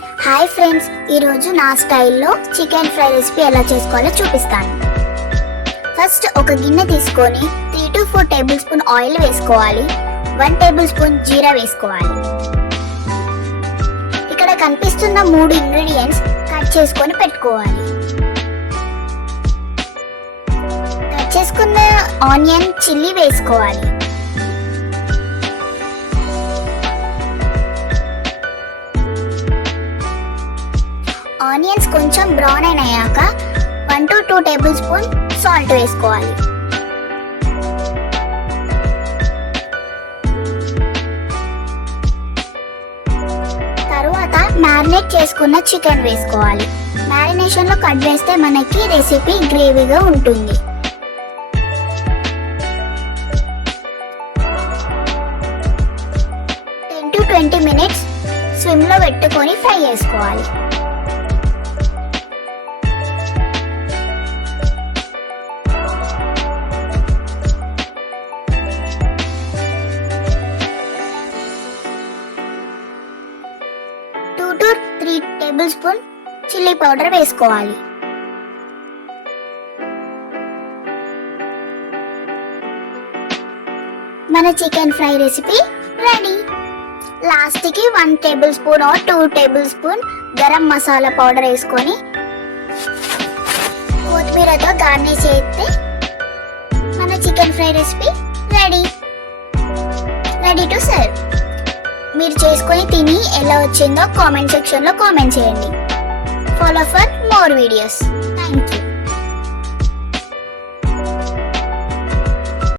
Hi friends, ఈరోజు నా స్టైల్లో చికెన్ ఫ్రై రెసిపీ ఎలా చేసుకోవాలో చూపిస్తాను. ఫస్ట్ ఒక గిన్నె తీసుకొని 3 to 4 టేబుల్ స్పూన్ ఆయిల్ వేసుకోవాలి. 1 టేబుల్ స్పూన్ జీరా వేసుకోవాలి. ఇక్కడ కనిపిస్తున్న 3 ఇంగ్రీడియంట్స్ కట్ చేసుకొని పెట్టుకోవాలి. కట్ చేసుకున్న ఆనియన్, చిల్లీ వేసుకోవాలి. ఆనియన్స్ కొంచెం బ్రౌన్ అయినాక 1 to 2 టేబుల్ స్పూన్ సాల్ట్ వేసుకోవాలి. తరువాత మ్యారినేట్ చేసుకున్న చికెన్ వేసుకోవాలి. మ్యారినేషన్ లో కట్ వేస్తే మనకి రెసిపీ గ్రేవీగా ఉంటుంది. to 20 minutes స్విమ్ లో పెట్టుకొని ఫ్రై చేసుకోవాలి. to 3 టేబుల్ స్పూన్ చిల్లీ పౌడర్ వేసుకోవాలి. మన chicken fry recipe ready. Last కి 1 table spoon or 2 table spoon garam masala పౌడర్ వేసుకొని కొత్తిమీరతో గార్నిష్ చేస్తే మన chicken fry recipe ready to serve. మీరు చేసుకొని తిని ఎలా వచ్చిందో కామెంట్ సెక్షన్ లో కామెంట్ చేయండి. Follow for more videos. Thank you.